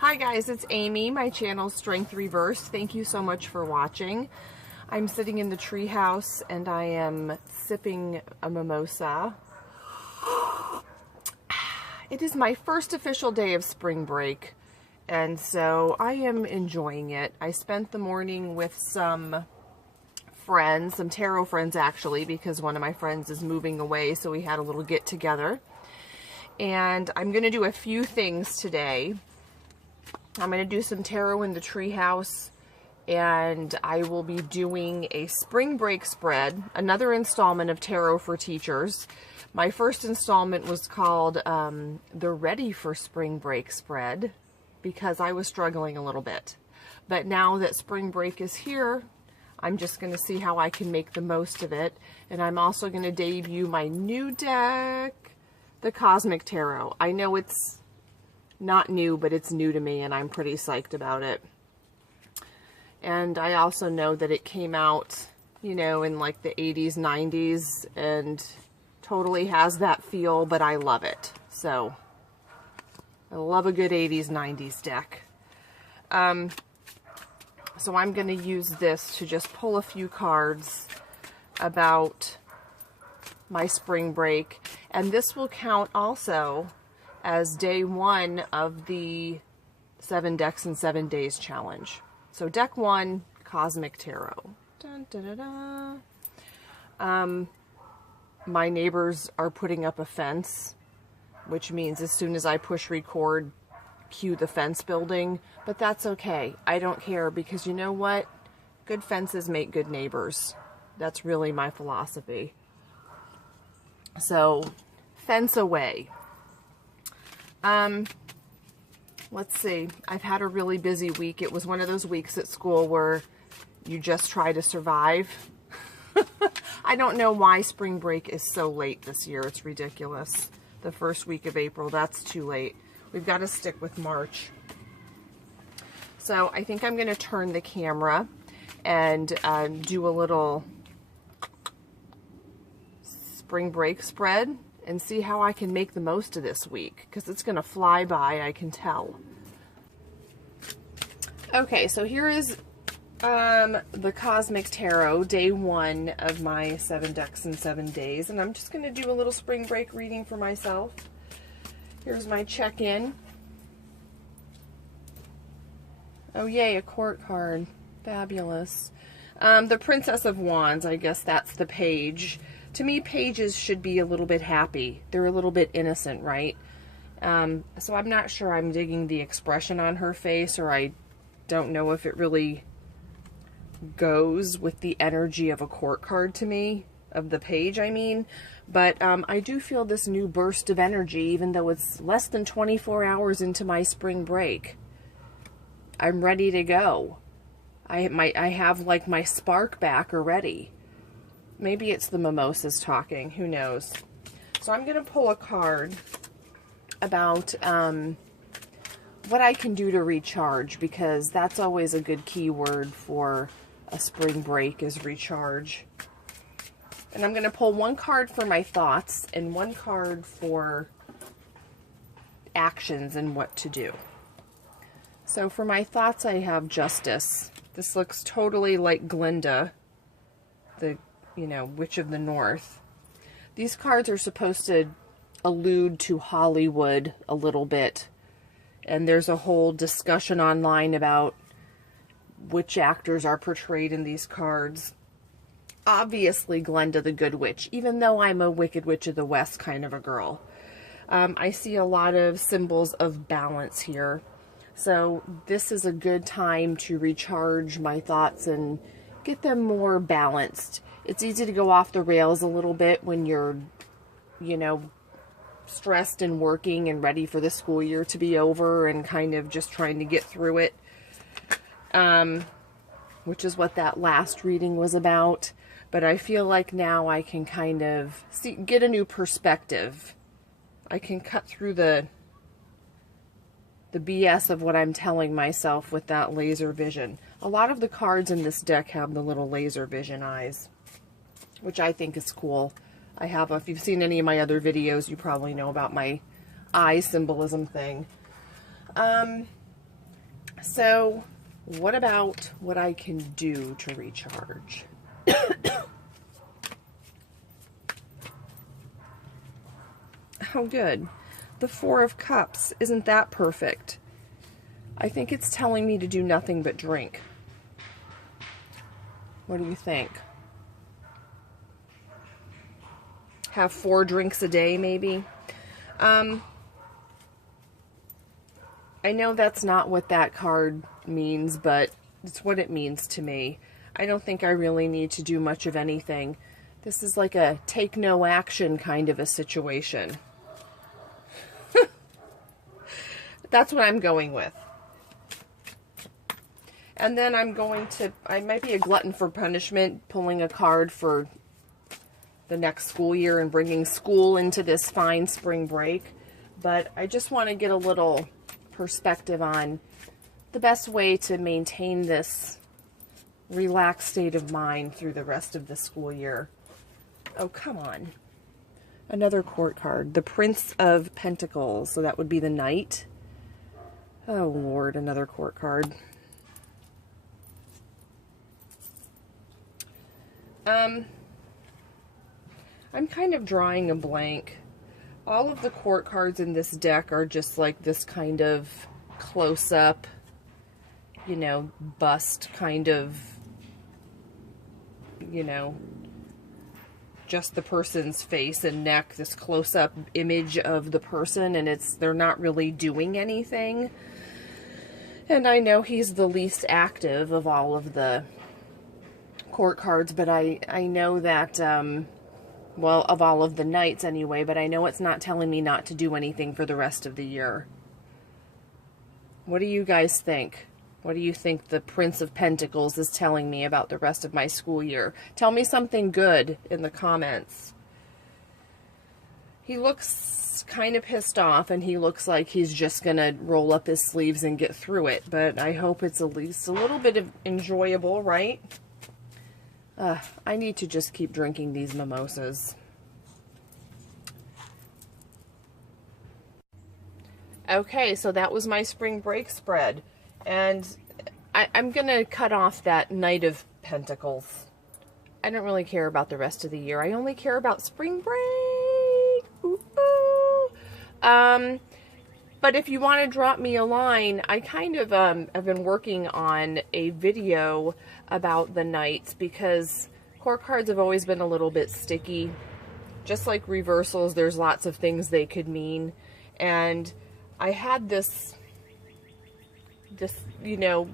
Hi guys, it's Amy, my channel Strength Reversed. Thank you so much for watching. I'm sitting in the treehouse and I am sipping a mimosa. It is my first official day of spring break, and so I am enjoying it. I spent the morning with some friends, some tarot friends actually, because one of my friends is moving away, so we had a little get together. And I'm going to do a few things today. I'm going to do some tarot in the treehouse, and I will be doing a spring break spread, another installment of Tarot for Teachers. My first installment was called the Ready for Spring Break spread, because I was struggling a little bit. But now that spring break is here, I'm just going to see how I can make the most of it. And I'm also going to debut my new deck, the Cosmic Tarot. I know it's not new, but it's new to me, and I'm pretty psyched about it. And I also know that it came out, you know, in like the 80s, 90s, and totally has that feel, but I love it. So, I love a good 80s, 90s deck. So I'm going to use this to just pull a few cards about my spring break. And this will count also as day one of the 7 decks in 7 days challenge. So deck 1, Cosmic Tarot. Dun, dun, dun, dun. My neighbors are putting up a fence, which means as soon as I push record, cue the fence building, but that's okay. I don't care, because you know what? Good fences make good neighbors. That's really my philosophy. So, fence away. Let's see. I've had a really busy week. It was one of those weeks at school where you just try to survive. I don't know why spring break is so late this year. It's ridiculous. The first week of April, that's too late. We've got to stick with March. So I think I'm going to turn the camera and do a little spring break spread and see how I can make the most of this week, because it's going to fly by, I can tell. Okay, so here is the Cosmic Tarot, day 1 of my 7 decks in 7 days, and I'm just going to do a little spring break reading for myself. Here's my check-in. Oh yay, a court card. Fabulous. The Princess of Wands, I guess that's the page. To me, pages should be a little bit happy. They're a little bit innocent, right? So I'm not sure I'm digging the expression on her face, or I don't know if it really goes with the energy of a court card to me, of the page, I mean. But I do feel this new burst of energy, even though it's less than 24 hours into my spring break. I'm ready to go. I have like my spark back already. Maybe it's the mimosas talking, who knows. So I'm going to pull a card about what I can do to recharge, because that's always a good keyword for a spring break, is recharge. And I'm going to pull one card for my thoughts and one card for actions and what to do. So for my thoughts, I have Justice. This looks totally like Glinda, the, you know, Witch of the North. These cards are supposed to allude to Hollywood a little bit. And there's a whole discussion online about which actors are portrayed in these cards. Obviously Glinda the Good Witch, even though I'm a Wicked Witch of the West kind of a girl. I see a lot of symbols of balance here. So this is a good time to recharge my thoughts and get them more balanced. It's easy to go off the rails a little bit when you're, you know, stressed and working and ready for the school year to be over and kind of just trying to get through it. Which is what that last reading was about. But I feel like now I can kind of get a new perspective. I can cut through the BS of what I'm telling myself with that laser vision. A lot of the cards in this deck have the little laser vision eyes, which I think is cool. I have, if you've seen any of my other videos, you probably know about my eye symbolism thing. So what about what I can do to recharge? Oh, good. The Four of Cups. Isn't that perfect? I think it's telling me to do nothing but drink. What do you think? Have 4 drinks a day, maybe? I know that's not what that card means, but it's what it means to me. I don't think I really need to do much of anything. This is like a take no action kind of a situation. That's what I'm going with. And then I'm going to, I might be a glutton for punishment, pulling a card for the next school year and bringing school into this fine spring break. But I just want to get a little perspective on the best way to maintain this relaxed state of mind through the rest of the school year. Oh, come on. Another court card. The Prince of Pentacles. So that would be the Knight. Oh, Lord. Another court card. I'm kind of drawing a blank. All of the court cards in this deck are just like this kind of close-up, you know, bust kind of, you know, just the person's face and neck, this close-up image of the person, and they're not really doing anything. And I know he's the least active of all of the court cards, but I know that, well, of all of the knights anyway, but I know it's not telling me not to do anything for the rest of the year. What do you guys think? What do you think the Prince of Pentacles is telling me about the rest of my school year? Tell me something good in the comments. He looks kind of pissed off, and he looks like he's just gonna roll up his sleeves and get through it, but I hope it's at least a little bit of enjoyable, right? I need to just keep drinking these mimosas. Okay, so that was my spring break spread. And I'm going to cut off that Knight of Pentacles. I don't really care about the rest of the year. I only care about spring break. Ooh, ooh. But if you want to drop me a line, I kind of have been working on a video about the Knights because court cards have always been a little bit sticky. Just like reversals, there's lots of things they could mean. And I had this you know,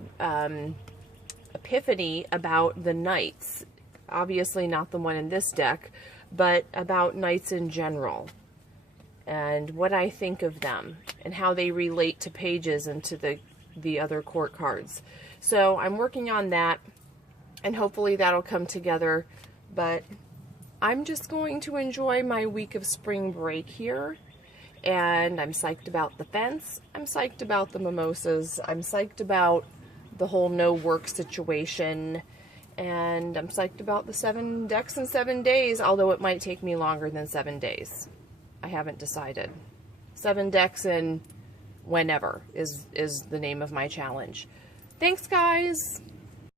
epiphany about the Knights. Obviously not the one in this deck, but about Knights in general. And what I think of them and how they relate to pages and to the other court cards. So I'm working on that, and hopefully that'll come together. But I'm just going to enjoy my week of spring break here. And I'm psyched about the fence. I'm psyched about the mimosas. I'm psyched about the whole no work situation. And I'm psyched about the 7 decks in 7 days, although it might take me longer than 7 days. I haven't decided. 7 decks in whenever is the name of my challenge. Thanks, guys.